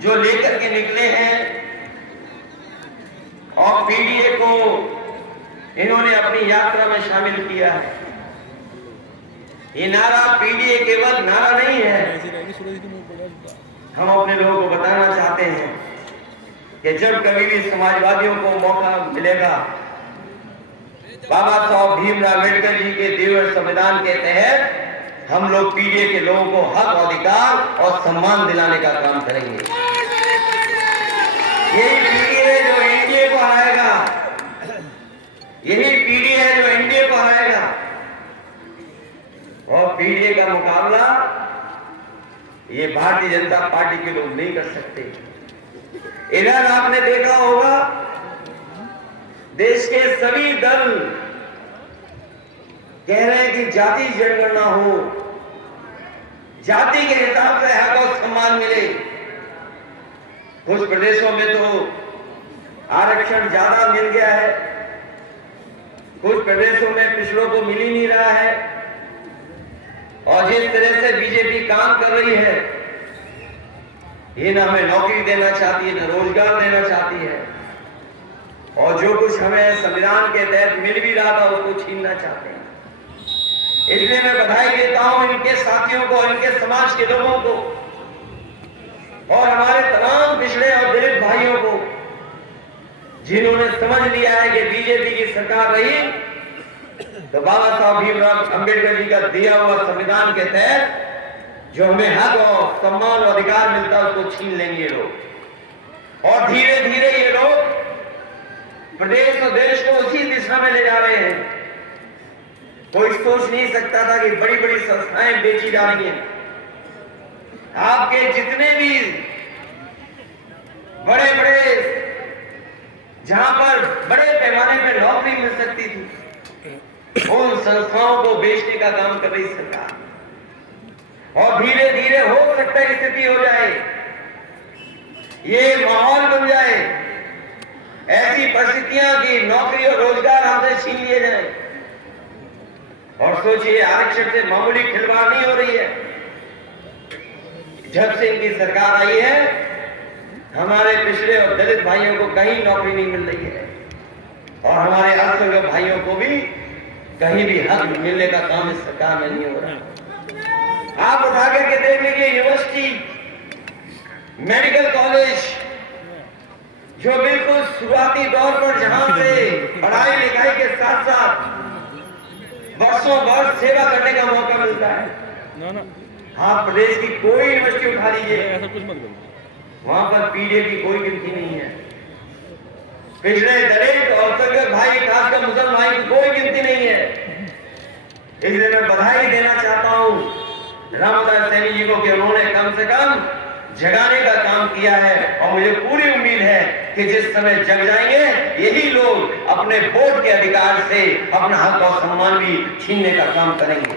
जो लेकर के निकले हैं और पीडीए को इन्होंने अपनी यात्रा में शामिल किया है। ये नारा पीडीए केवल नारा नहीं है। हम अपने लोगों को बताना चाहते हैं कि जब कभी भी समाजवादियों को मौका मिलेगा, बाबा साहब भीमराव अम्बेडकर जी के दिए हुए संविधान के तहत हम लोग पीडीए के लोगों को हक, अधिकार और सम्मान दिलाने का काम करेंगे। यही पीडीए है जो एनडीए को हराएगा, यही पीडीए है जो एनडीए को हराएगा। और पीडीए का मुकाबला ये भारतीय जनता पार्टी के लोग नहीं कर सकते। इधर आपने देखा होगा देश के सभी दल कह रहे हैं कि जाति जनगणना हो, जाति के हिसाब से हक और सम्मान मिले। कुछ प्रदेशों में तो आरक्षण ज्यादा मिल गया है, कुछ प्रदेशों में पिछड़ों को मिल ही नहीं रहा है। और जिस तरह से बीजेपी काम कर रही है, ये ना हमें नौकरी देना चाहती है, ना रोजगार देना चाहती है, और जो कुछ हमें संविधान के तहत मिल भी रहा था उसको छीनना चाहते हैं। इसलिए मैं बधाई देता हूं इनके साथियों को, इनके समाज के लोगों को और हमारे तमाम पिछड़े और दलित भाइयों को, जिन्होंने समझ लिया है कि बीजेपी की सरकार रही तो बाबा साहब भीमराव अम्बेडकर जी का दिया हुआ संविधान के तहत जो हमें हक और सम्मान और अधिकार मिलता है उसको छीन लेंगे लोग। और धीरे धीरे ये लोग प्रदेश और देश को उसी दिशा में ले जा रहे हैं। कोई सोच नहीं सकता था कि बड़ी बड़ी संस्थाएं बेची जा रही हैं। आपके जितने भी बड़े बड़े, जहां पर बड़े पैमाने पर नौकरी मिल सकती थी, उन संस्थाओं को बेचने का काम कर रही सरकार। और धीरे धीरे हो सकता है स्थिति हो जाए, ये माहौल बन जाए, ऐसी परिस्थितियां कि नौकरी और रोजगार हमसे छीन लिए जाए। और सोचिए, आरक्षण से मामूली खिलवाड़ नहीं हो रही है। जब से इनकी सरकार आई है, हमारे पिछड़े और दलित भाइयों को कहीं नौकरी नहीं मिल रही है, और हमारे अल्पसंख्यक भाइयों को भी कहीं भी हक मिलने का काम इस सरकार में नहीं हो रहा। आप उठा करके देख लीजिए, यूनिवर्सिटी, मेडिकल कॉलेज, जो बिल्कुल शुरुआती दौर पर जहां से पढ़ाई लिखाई के साथ साथ वर्षों वर्ष सेवा करने का मौका मिलता है। हाँ, प्रदेश की कोई यूनिवर्सिटी उठा लीजिए, वहां पर पीडीए की कोई गिनती नहीं है। पिछले दलित और अल्पसंख्यक भाई, खासकर मुसलमान भाई की कोई गिनती नहीं है। इसलिए मैं बधाई देना चाहता हूं रामदास सैनी जी को कि उन्होंने कम से कम जगाने का काम किया है। और मुझे पूरी उम्मीद है कि जिस समय जग जाएंगे, यही लोग अपने वोट के अधिकार से अपना हक और सम्मान भी छीनने का काम करेंगे।